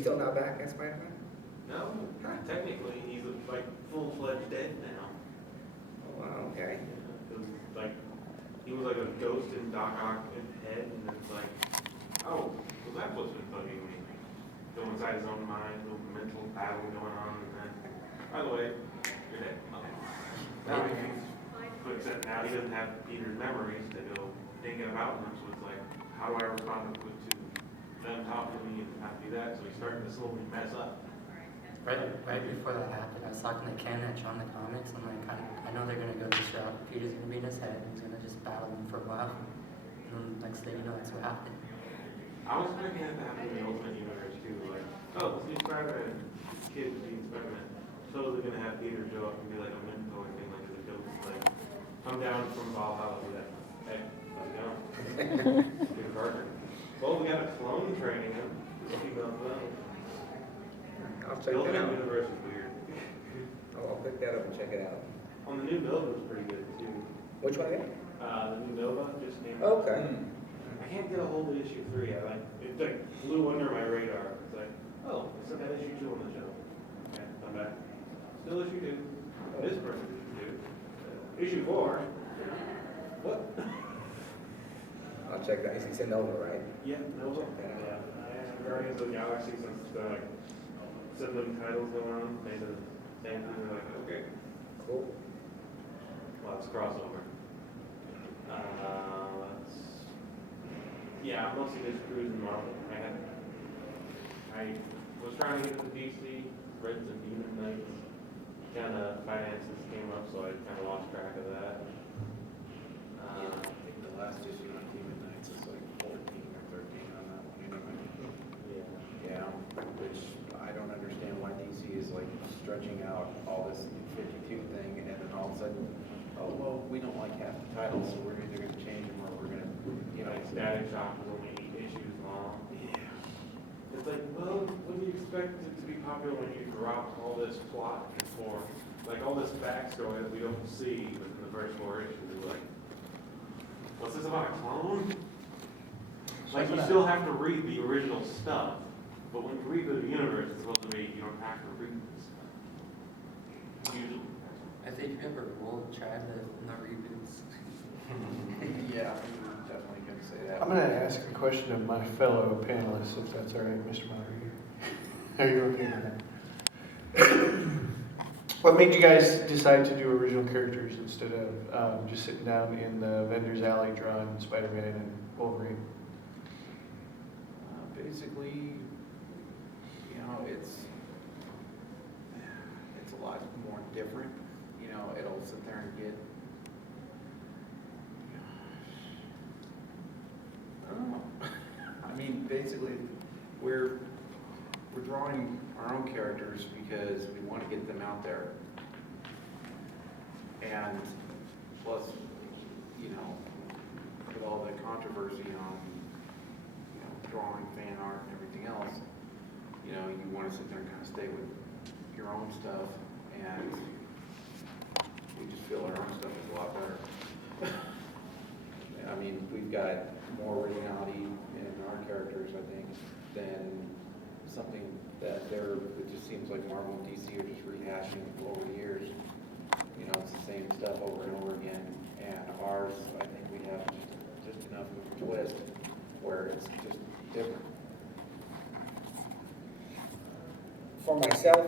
still not back as Spider-Man? No, technically, he's like full-fledged dead now. Oh, wow, okay. It was like, he was like a ghost in Doc Ock's head, and it's like, oh, well that's what's been bugging me. Go inside his own mind, little mental battle going on, and then, by the way, you're dead. Now now he doesn't have Peter's memories to go thinking about them, so it's like, how do I respond to them talking to me and not do that? So he's starting to slowly mess up. Right before that happened, I was talking to Ken at John the Comics. I'm like, I know they're gonna go this route. Peter's gonna be in his head, and he's gonna just battle them for a while. And then next thing you know, that's what happened. I was expecting that to happen in the Ultimate Universe too. Like, oh, this new Spider-Man, this kid being Spider-Man, totally gonna have Peter show up and be like a mentor thing, like the ghost, like, come down from Valhalla with that. Hey, how's it going? Peter Parker. Well, we got a clone training him. Speaking of clones. I'll The check that Ultimate out. Universe is weird. Oh, I'll pick that up and check it out. On the new Nova was pretty good too. Which one again? The new Nova just came out. Okay. I can't get a hold of issue 3. It like flew under my radar. It's like, oh, it's got issue 2 on the shelf. Okay, I'm back. Still issue 2. Oh, this person issue 2. Issue 4. What? I'll check that. You said Nova, right? Yeah, Nova. Yeah. Guardians of the Galaxy, since it's got like sibling titles going on, made the same thing. They're like, okay, Cool. lots of crossover. Yeah, I'm mostly just cruising Marvel. I was trying to get to DC, read some Demon Knights. Kind of finances came up, so I kind of lost track of that. I think the last issue on Demon Knights is like 14 or 13 on that one anyway. Yeah. Yeah, which I don't understand why DC is like stretching out all this 52 thing, and then all of a sudden, oh well, we don't like half the titles, so we're either going to change them or we're going to, you know. Like Static Shock was only 8 issues long. Yeah. It's like, well, what do you expect it to be popular when you drop all this plot and form? Like all this backstory that we don't see within the first 4 issues. We're like, what's this about a clone? Like you still have to read the original stuff, but when you read the universe, it's supposed to be you don't have to read this stuff. Usually. I think you have a rule, Chad, that no reboots. Yeah, I'm definitely going to say that. I'm going to ask a question of my fellow panelists, if that's all right, Mr. Moderator. Are you okay with that? What made you guys decide to do original characters instead of just sitting down in the vendor's alley drawing Spider-Man and Wolverine? Basically, you know, it's a lot more different. You know, it'll sit there and get, I don't know. I mean, basically, we're drawing our own characters because we want to get them out there. And plus, you know, with all the controversy on, you know, drawing fan art and everything else, you know, you want to sit there and kind of stay with your own stuff, and we just feel our own stuff is a lot better. I mean, we've got more originality in our characters, I think, than something that it just seems like Marvel and DC are just rehashing over the years. You know, it's the same stuff over and over again, and ours, I think we have just enough of a twist where it's just different. For myself,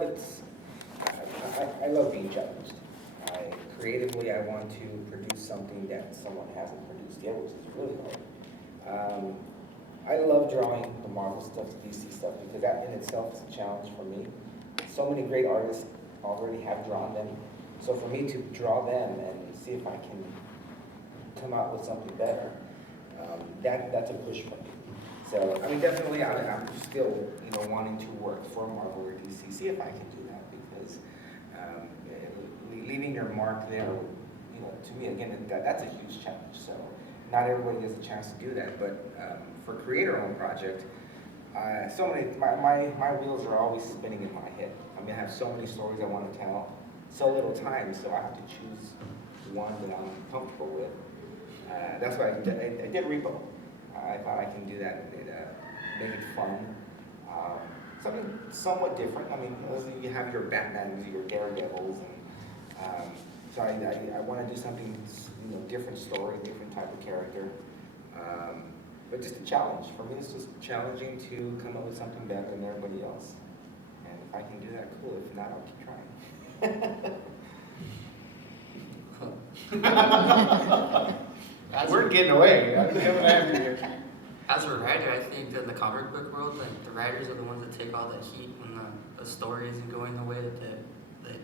I love being challenged. Creatively, I want to produce something that someone hasn't produced yet, which is really hard. I love drawing the Marvel stuff, the DC stuff, because that in itself is a challenge for me. So many great artists already have drawn them. So for me to draw them and see if I can come out with something better, that's a push for me. So I mean, definitely, I'm still wanting to work for Marvel or DC, see if I can do that, because leaving your mark there, to me again, that's a huge challenge. So not everybody gets a chance to do that, but for creator-owned project, so many my wheels are always spinning in my head. I mean, I have so many stories I want to tell, so little time, so I have to choose one that I'm comfortable with. That's why I did Repo. I thought I can do that, make it fun. something somewhat different. I mean, you have your Batmans, your Daredevils, and so I want to do something, different story, different type of character. But just a challenge. For me, it's just challenging to come up with something better than everybody else. And if I can do that, cool. If not, I'll keep trying. We're getting away. I'm coming after you. As a writer, I think that in the comic book world, like the writers are the ones that take all the heat when the story isn't going the way that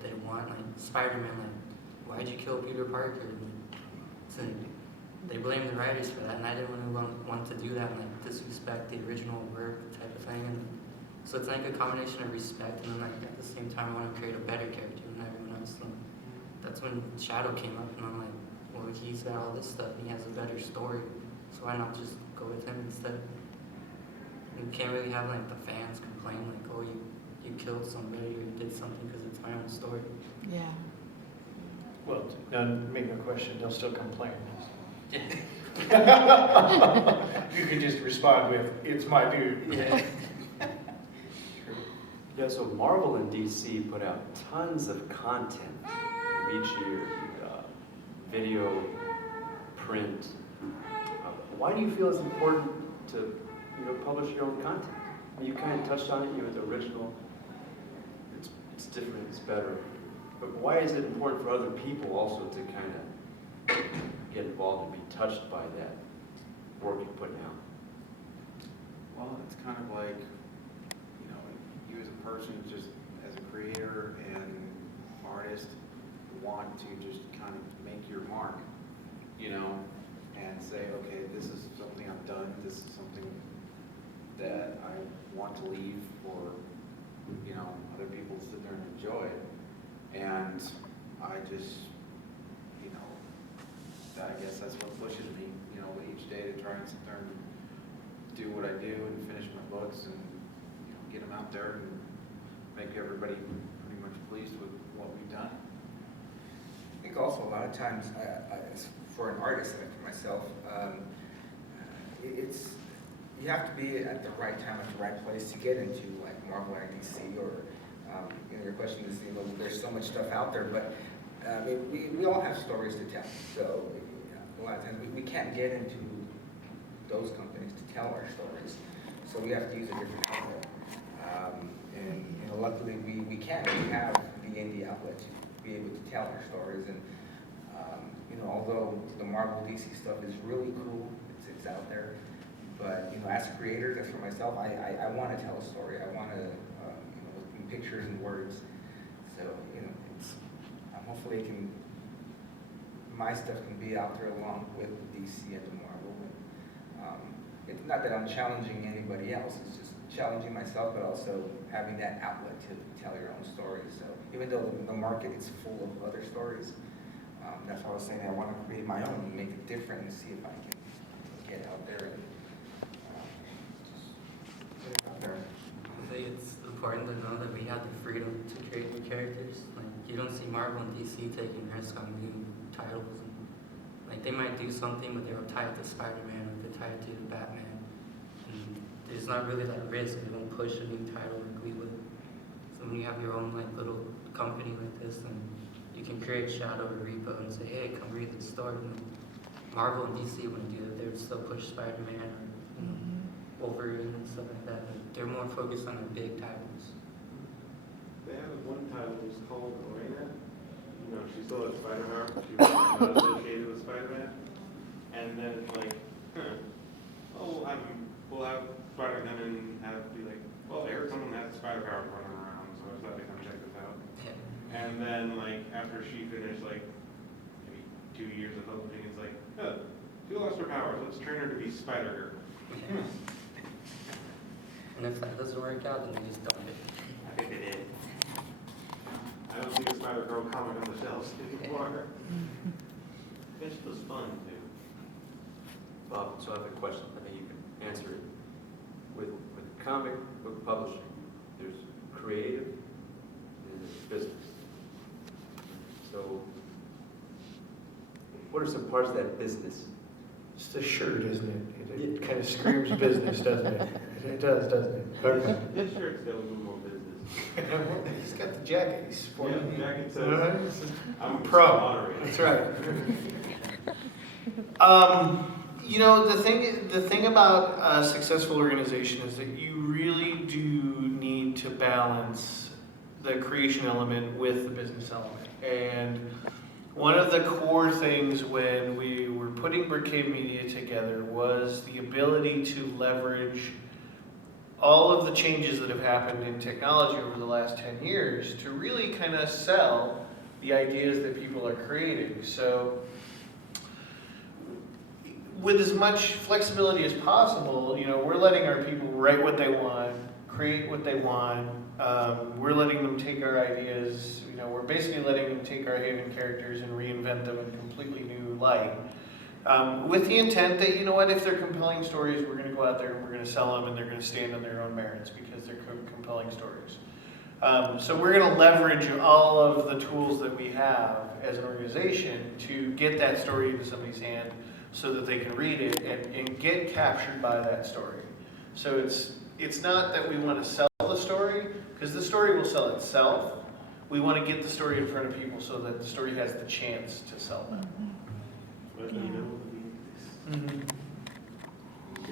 they want. Like Spider-Man, like, why'd you kill Peter Parker? So they blame the writers for that, and I didn't really want to do that and like disrespect the original work type of thing. And so it's like a combination of respect, and then like at the same time I want to create a better character than everyone else. And that's when Shadow came up, and I'm like, well, he's got all this stuff, and he has a better story, so why not just go with him instead? You can't really have like the fans complain like, oh, you killed somebody or you did something because it's my own story. Yeah. Well, none, make no question, they'll still complain. Yeah. You could just respond with, "It's my dude." Yeah. Yeah, so Marvel and DC put out tons of content each year, video, print. Why do you feel it's important to, publish your own content? I mean, you kind of touched on it. With the original, it's different, it's better. But why is it important for other people also to kind of get involved and be touched by that work you're putting out? Well, it's kind of like, you as a person, just as a creator and artist, want to just kind of make your mark, and say, okay, this is something I've done, this is something that I want to leave for, other people to sit there and enjoy it. And I just, I guess that's what pushes me, each day to try and sit there and do what I do and finish my books and, get them out there and make everybody pretty much pleased with what we've done. I think also a lot of times, for an artist, like for myself, you have to be at the right time at the right place to get into like Marvel or DC or your question is, there's so much stuff out there, but we all have stories to tell. So a lot of times we can't get into those companies to tell our stories, so we have to use a different outlet. And luckily we can. We have the indie outlet to be able to tell our stories. And although the Marvel DC stuff is really cool, it's out there. But as a creator, as for myself, I want to tell a story. I want to, in pictures and words. So hopefully my stuff can be out there along with DC and the Marvel. It's not that I'm challenging anybody else. It's just challenging myself, but also having that outlet to tell your own stories. So even though the market is full of other stories, that's why I was saying I want to create my own and make it different and see if I can get out there and just get it out there. I think it's important to know that we have the freedom to create new characters. Like, you don't see Marvel and DC taking risks on new titles. And, like, they might do something, but they're tied to Spider-Man or they're tied to Batman. And there's not really that risk. They don't push a new title like we would. So when you have your own like little company like this, then you can create Shadow or Repo and say, hey, come read this story. And Marvel and DC wouldn't do that. They would still push Spider-Man or Wolverine and stuff like that. But they're more focused on the big titles. They have one title that's called Elena. She still has Spider-Man. She was not associated with Spider-Man. And then it's like, we'll have Spider-Man and have it be like, well, I heard someone has Spider-Power running around, so I thought they come check this out. Yeah. And then, like, after she finished, like, maybe 2 years of publishing, it's like, oh, she lost her powers. Let's train her to be Spider-Girl. And if that doesn't work out, then they just dump it. I think they did. I don't see a Spider-Girl comic on the shelves anymore. This was fun, too. So I have a question. I think you can answer it. With comic book publishing, there's creative and there's business. So what are some parts of that business It's the shirt, isn't it? It kind of screams business, doesn't it? It does, doesn't it? Okay. This shirt's got a little more business. He's got the jacket. He's Yeah, sporting. the jacket Uh-huh. says, I'm Pro. moderator. That's right. You know, the thing about a successful organization is that you really do need to balance the creation element with the business element. And one of the core things when we were putting Brickcade Media together was the ability to leverage all of the changes that have happened in technology over the last 10 years to really kind of sell the ideas that people are creating. So with as much flexibility as possible, you know, we're letting our people write what they want, create what they want. We're letting them take our ideas, you know, we're basically letting them take our hidden characters and reinvent them in completely new light. With the intent that, you know what, if they're compelling stories, we're going to go out there and we're going to sell them and they're going to stand on their own merits because they're compelling stories. So we're going to leverage all of the tools that we have as an organization to get that story into somebody's hand so that they can read it and get captured by that story. So it's not that we want to sell the story, because the story will sell itself. We want to get the story in front of people so that the story has the chance to sell them. But in the middle of the Mm-hmm.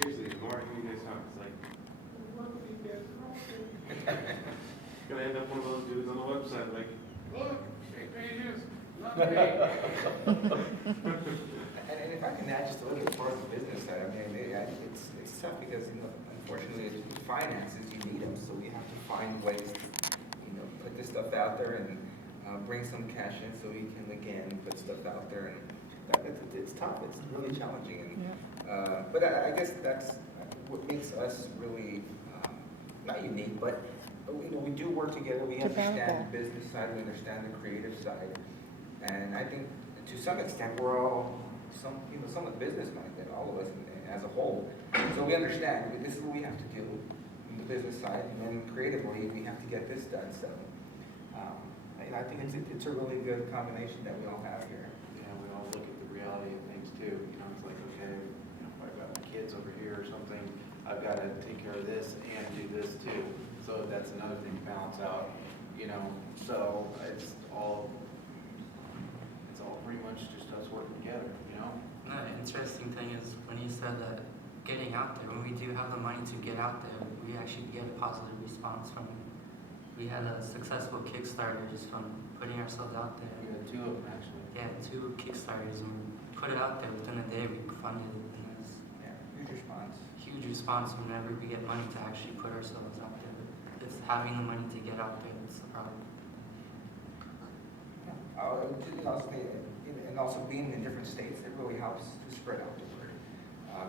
seriously, the more you guys talk, it's like, what are you guys talking? Gonna end up one of those dudes on the website, like, look, 8 pages, not me. And if I can add just a little bit more of the business side, I mean, it's tough because, you know, unfortunately, with finances, you need them, so we have to find ways to, you know, put this stuff out there and bring some cash in so we can, again, put stuff out there, and it's tough, it's really challenging, and, but I guess that's what makes us really, not unique, but, you know, we do work together, we understand the business side, we understand the creative side, and I think to some extent, we're all somewhat business-minded, all of us as a whole. So we understand, this is what we have to do on the business side, and then creatively, we have to get this done. So, and I think it's a really good combination that we all have here. Yeah, we all look at the reality of things too. You know, it's like, okay, you know, if I've got my kids over here or something, I've got to take care of this and do this too. So that's another thing to balance out, you know. So it's all pretty much just us working together, you know. No, the interesting thing is when you said that getting out there, when we do have the money to get out there, we actually get a positive response from it. We had a successful Kickstarter just from putting ourselves out there. We had 2 of them actually. Yeah, 2 Kickstarters, and we put it out there within a day. We funded it, and it was Yeah, huge response. huge response whenever we get money to actually put ourselves out there. It's having the money to get out there that's the problem. And also being in different states, it really helps to spread out the word.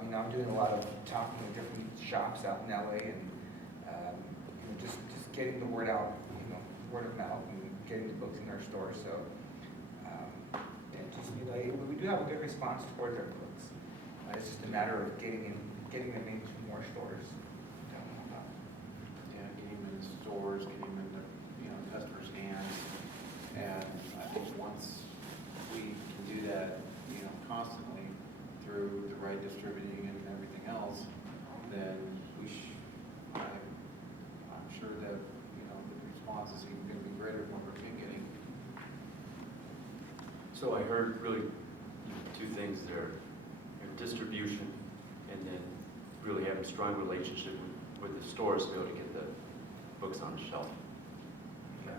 You know, I'm doing a lot of talking with different shops out in LA, and you know, just getting the word out, you know, word of mouth, and getting the books in our store. So, and just, you know, we do have a good response towards our books. It's just a matter of getting them into more stores. Yeah, getting them in stores, getting them in the, you know, customers' hands. And I think once we can do that, you know, constantly through the right distributing and everything else, then I'm sure that, you know, the response is even going to be greater than what we're getting. So I heard really 2 things there. Your distribution, and then really having a strong relationship with the stores to be able to get the books on the shelf. Okay.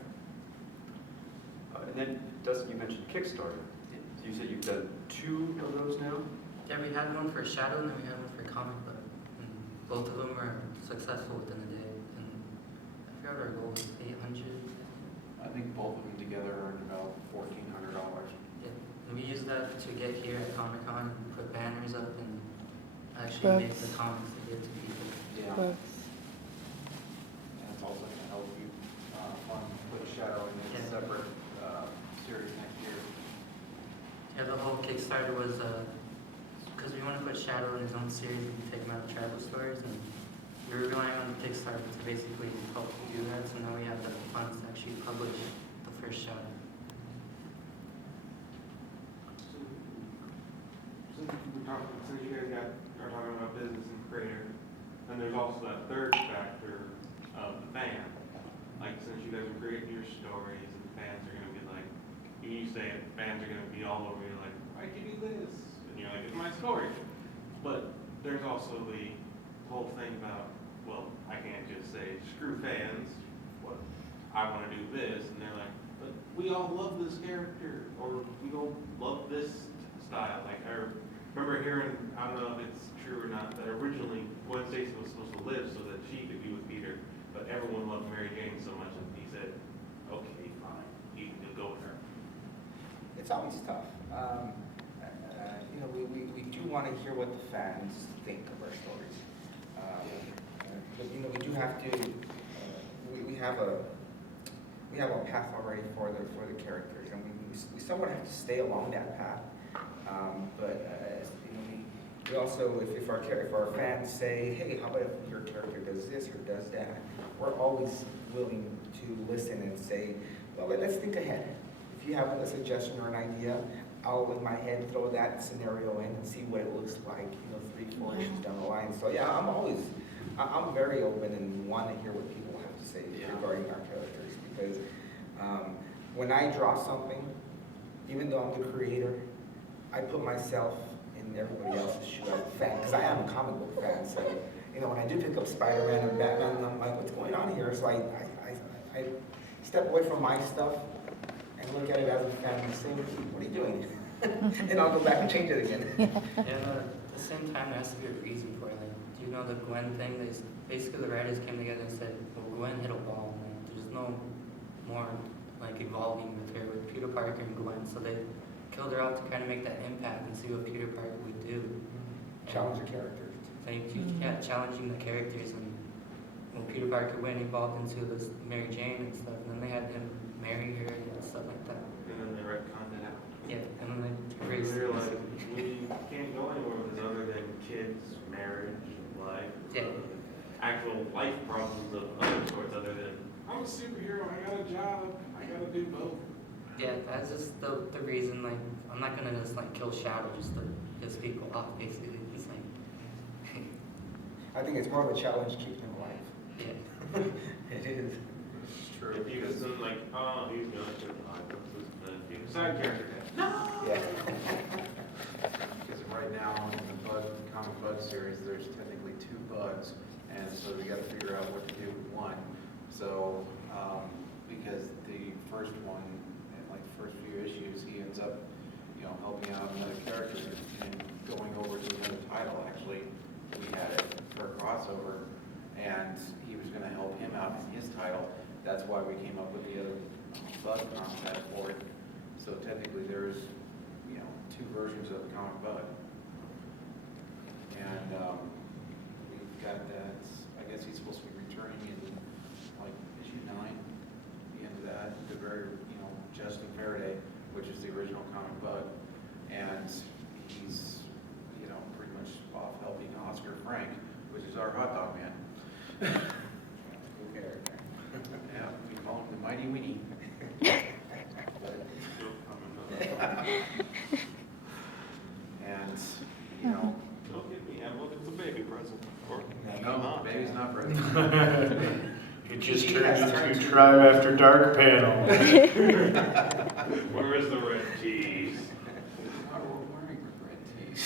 And then, Dustin, you mentioned Kickstarter. You said you've done 2 of those now? Yeah, we had one for Shadow and then we had one for Comic Book. And both of them were successful within a day. And I forgot our goal was 800. I think both of them together earned about $1,400. Yeah. And we used that to get here at Comic Con and put banners up and actually make the comics to give to people. Yeah. And it's also going to help you put Shadow in a separate series next year. Yeah, the whole Kickstarter was because we want to put Shadow in his own series and take him out of Tribal Stories, and we were relying on the Kickstarter to basically help do that. So now we have the funds to actually publish the first Shadow. So since you guys are talking about business and creator, then there's also that third factor of the fan. Like, since you guys are creating your stories, and fans are gonna be like, you say it, fans are gonna be all over you, like, why'd you do this? And you're like, it's my story. But there's also the whole thing about, well, I can't just say, screw fans, what, I wanna do this, and they're like, but we all love this character, or we all love this style. Like, I remember hearing, I don't know if it's true or not, that originally Gwen Stacy was supposed to live so that she could be with Peter, but everyone loved Mary Jane so much that he said, okay, fine, you can go with her. It's always tough. You know, we do want to hear what the fans think of our stories. But, you know, we do have to, we have a path already for the characters, and we somewhat have to stay along that path. But you know, we also, if our fans say, hey, how about if your character does this or does that, we're always willing to listen and say, well, let's think ahead. If you have a suggestion or an idea, I'll in my head throw that scenario in and see what it looks like, you know, 3-4 issues down the line. So yeah, I'm very open and want to hear what people have to say regarding our characters, because when I draw something, even though I'm the creator, I put myself in everybody else's shoe as a fan, because I am a comic book fan. So, you know, when I do pick up Spider-Man and Batman, I'm like, what's going on here? So I step away from my stuff and look at it as a fan and say, what are you doing? And I'll go back and change it again. And at the same time, there has to be a reason for it. Like, do you know the Gwen thing? Basically, the writers came together and said, well, Gwen hit a wall. Like, there's no more like evolving with her, with Peter Parker and Gwen. So they killed her out to kind of make that impact and see what Peter Parker would do. Challenge the characters. Thank you. Yeah, challenging the characters. And when Peter Parker went, evolved into this Mary Jane and stuff, and then they had him marry her and stuff like that. And then they retconned it out. Yeah, and then they And erased they're it. like, we can't go anywhere with this other than kids, marriage, life, Yeah. actual life problems of other sorts other than, I'm a superhero, I got a job, I gotta do both. Yeah, that's just the reason, like, I'm not gonna just, like, kill Shadow just to piss people off, basically. It's like, I think it's more of a challenge keeping him alive. yeah. It is. It's true, If you because just like, oh, he's gonna kill the side character. Yeah. because right now in the comic bug series, there's technically 2 bugs, and so we got to figure out what to do with one. So, because the first one, in like the first few issues, he ends up, you know, helping out another character and going over to another title. Actually, we had it for a crossover, and he was going to help him out in his title. That's why we came up with the other bug concept for it. So technically, there's, you know, 2 versions of the comic bug. And we've got that, I guess he's supposed to be returning in like issue 9, the end of that, the very, you know, Justin Faraday, which is the original comic bug. And he's, you know, pretty much off helping Oscar Frank, which is our hot dog man. Cool character. Yeah, we call him the Mighty Weenie. Still coming And, you know, Don't get me, look, it's a baby present. Or, no, baby's not ready. It just turned into Tribe After Dark panel. Where is the red cheese? We're wearing red tees.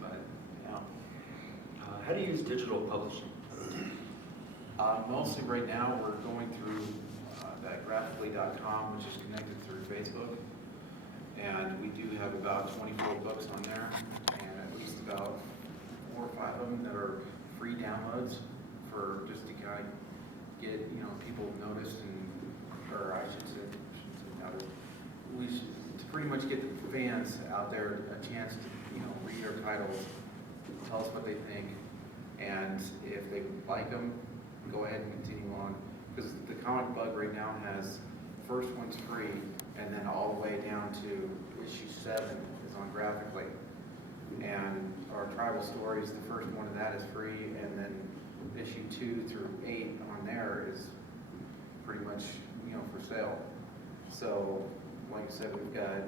But, you know, How do you use digital publishing? mostly right now, we're going through that graphically.com, which is connected through Facebook. And we do have about 24 books on there, and at least about 4 or 5 of them that are free downloads for just to kind of get, you know, people noticed and, or I should say noticed. To pretty much get the fans out there a chance to, you know, read our titles, tell us what they think, and if they like them, go ahead and continue on. Because the comic bug right now has, first one's free, and then all the way down to issue 7 is on Graphically. And our Tribal Stories, the first one of that is free, and then issue 2 through 8 on there is pretty much, you know, for sale. So, like I said, we've got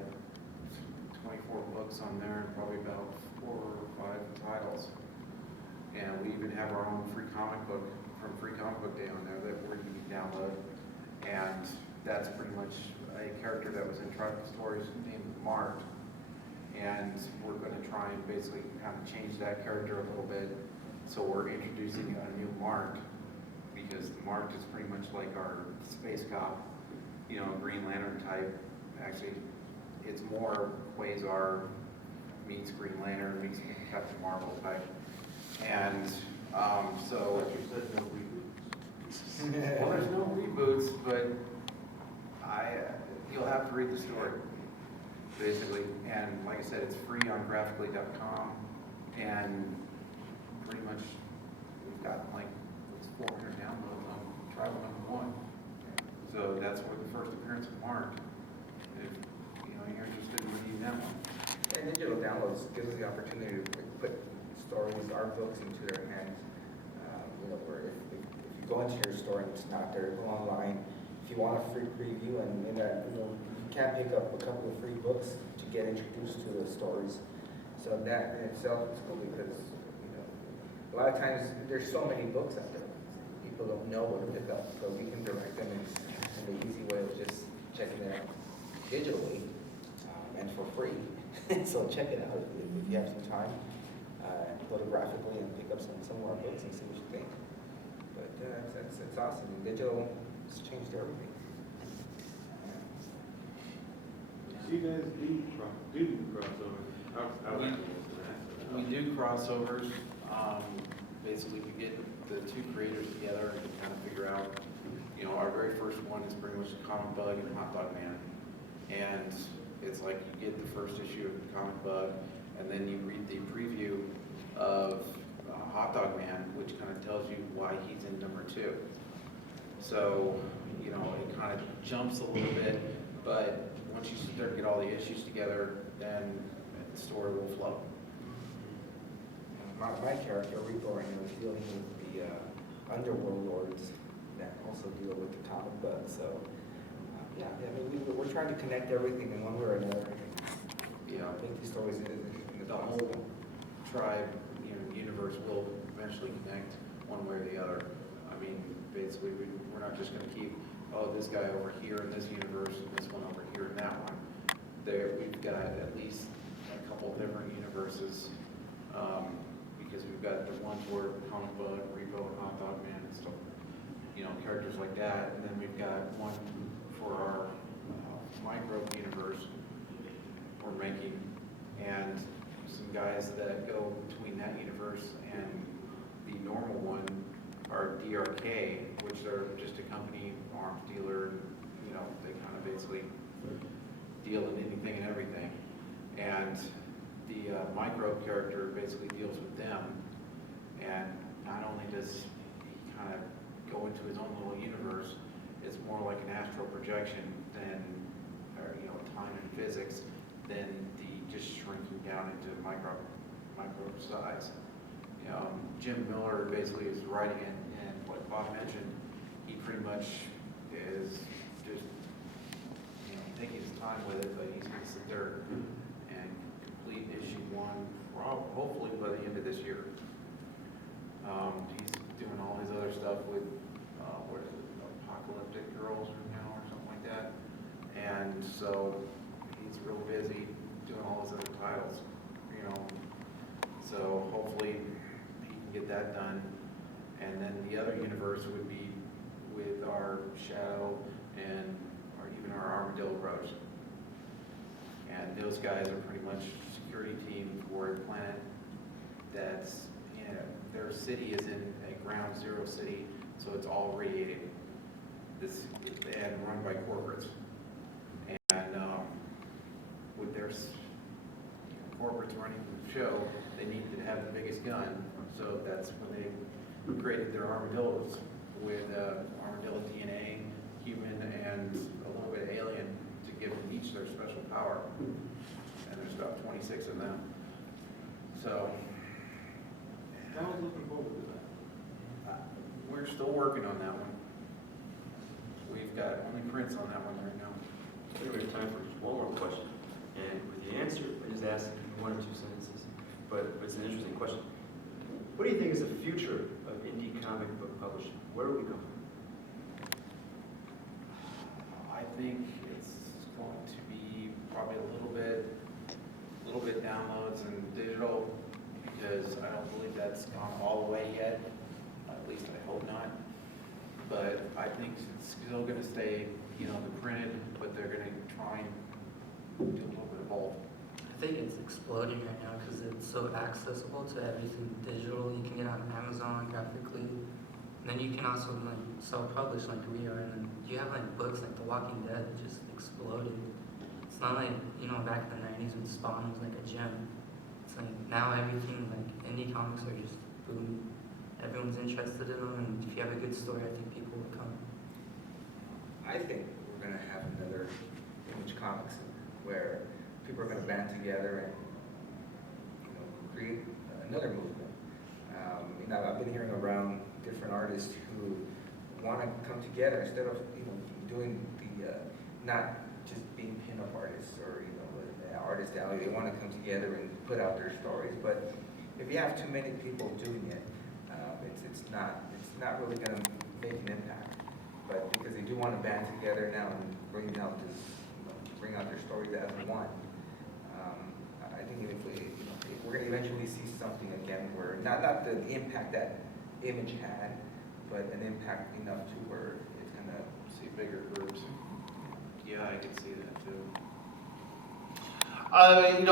24 books on there, and probably about 4 or 5 titles. And we even have our own free comic book from Free Comic Book Day on there that where you can download. And that's pretty much a character that was in Tropical Stories named Mark. And we're going to try and basically kind of change that character a little bit. So we're introducing a new Mark, because Mark is pretty much like our space cop, you know, Green Lantern type. Actually, it's more Quasar meets Green Lantern meets Captain Marvel type. And so, But you said no reboots. well, there's no reboots, but you'll have to read the story, basically. And like I said, it's free on graphically.com, and pretty much we've got like 400 downloads on Tribal #1. So that's where the first appearance of Mark. If you know you're interested in reading that one. And digital downloads gives us the opportunity to put stories, our books into their hands. You know, where if you go into your store and it's not there, go online. If you want a free preview, and in that, you know, you can pick up a couple of free books to get introduced to the stories. So that in itself is cool, because you know, a lot of times there's so many books out there, people don't know where to pick up. So we can direct them in the easy way of just checking it out digitally and for free. So check it out if you have some time. Photographically and pick up some of our books and see what you think. But it's awesome. Digital has changed everything. You guys do crossover. I like to We do crossovers. Basically, we get the two creators together and kind of figure out, you know, our very first one is pretty much Comic Bug and Hot Dog Man. And it's like you get the first issue of Comic Bug, and then you read the preview of Hot Dog Man, which kind of tells you why he's in #2. So, you know, it kind of jumps a little bit, but once you sit there and get all the issues together, then the story will flow. My character, Repo, right now is dealing with the underworld lords that also deal with the comic book. So, yeah, I mean, we're trying to connect everything in one way or another. Yeah. I think these stories in The whole tribe, you know, universe will eventually connect one way or the other. I mean, basically, we're not just going to keep, oh, this guy over here in this universe and this one over here in that one. We've got at least a couple different universes, because we've got the ones where Comic Bug, Repo, and Hot Dog Man and stuff, you know, characters like that. And then we've got one for our microbe universe we're making, and some guys that go between that universe and the normal one are DRK, which are just a company, arms dealer, you know, they kind of basically deal in anything and everything. And the microbe character basically deals with them, and not only does he kind of go into his own little universe, it's more like an astral projection than, or, you know, time and physics, than the just shrinking down into micro size. You know, Jim Miller basically is writing it, and what Bob mentioned, he pretty much is just, you know, taking his time with it, but he's going to sit there and complete issue 1, hopefully by the end of this year. He's doing all his other stuff with, what is it, Apocalyptic Girls now or something like that. And so he's real busy doing all his other titles, you know. So hopefully he can get that done. And then the other universe would be with our Shadow and even our Armadillo Brothers. And those guys are pretty much security team for a planet that's, you know, their city is in a ground zero city, so it's all radiated. And run by corporates. And with their corporates running the show, they needed to have the biggest gun, so that's when they created their armadillos with armadillo DNA, human, and a little bit of alien to give them each their special power. And there's about 26 of them. So I was looking forward to that. we're still working on that one. We've got only prints on that one right now. I think we have time for just one more question. And with the answer, I just asked in 1 or 2 sentences, but it's an interesting question. What do you think is the future of indie comic book publishing? Where are we going? I think it's going to be probably a little bit downloads and digital, because I don't believe that's gone all the way yet. At least I hope not. But I think it's still gonna stay, the printed, but they're gonna try and do a little bit of both. I think it's exploding right now because it's so accessible to everything digital. You can get on Amazon graphically, and then you can also like self-publish like we are. And then you have like books like The Walking Dead that just exploded. It's not like back in the '90s when Spawn was like a gem. It's like now everything like indie comics are just booming. Everyone's interested in them, and if you have a good story, I think people will come. I think we're gonna have another Image Comics where people are gonna band together and, create another movement. I've been hearing around different artists who wanna come together instead of, doing the, not just being pinup artists or, artist alley. They wanna come together and put out their stories, but if you have too many people doing it, it's not really gonna make an impact. But because they do want to band together now and bring out their stories as one, I think if we're gonna eventually see something again where not the impact that Image had, but an impact enough to where it's gonna See bigger groups. Yeah, I can see that too. I think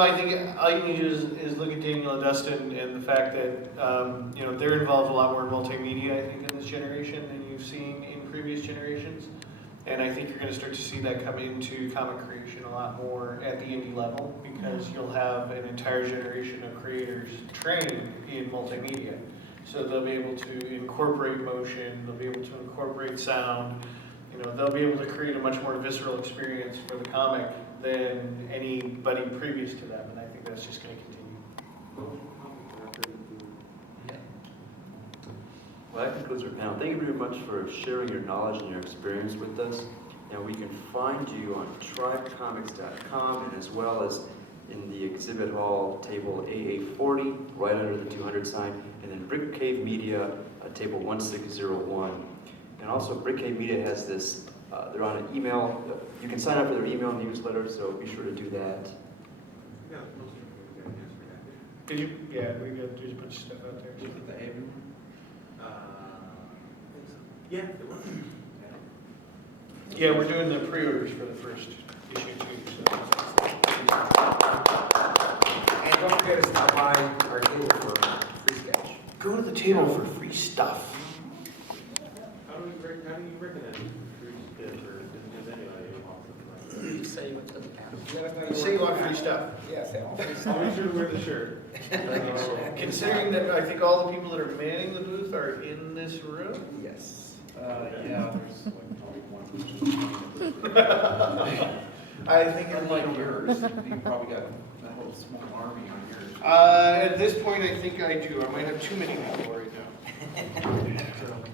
all you need to do is look at Daniel and Dustin and the fact that, they're involved a lot more in multimedia, I think, in this generation than you've seen in previous generations. And I think you're gonna start to see that come into comic creation a lot more at the indie level, because you'll have an entire generation of creators trained in multimedia. So they'll be able to incorporate motion, they'll be able to incorporate sound, they'll be able to create a much more visceral experience for the comic than anybody previous to them, and I think that's just going to continue. Well, that concludes our panel. Thank you very much for sharing your knowledge and your experience with us. Now, we can find you on tribecomics.com, and as well as in the exhibit hall, table AA40, right under the 200 sign, and then Brick Cave Media, table 1601. And also, Brick Cave Media has this, they're on an email, you can sign up for their email newsletter, so be sure to do that. Yeah, most of them we got an answer for that. Did you? Yeah, there's a bunch of stuff out there. Look at the Avon. Yeah, it was. Yeah, we're doing the pre-orders for the first issue too. So. And don't forget to stop by our table for free sketch. Go to the table for free stuff. How do you recognize it? You say you went to the camp. Let us know Say you want free stuff. Yeah, say all free I'll stuff. be sure to wear the shirt. Considering that I think all the people that are manning the booth are in this room. Yes. Yeah, there's like probably one. I think Unlike yours, you probably got that whole small army on yours. At this point, I think I do. I might have too many people right now.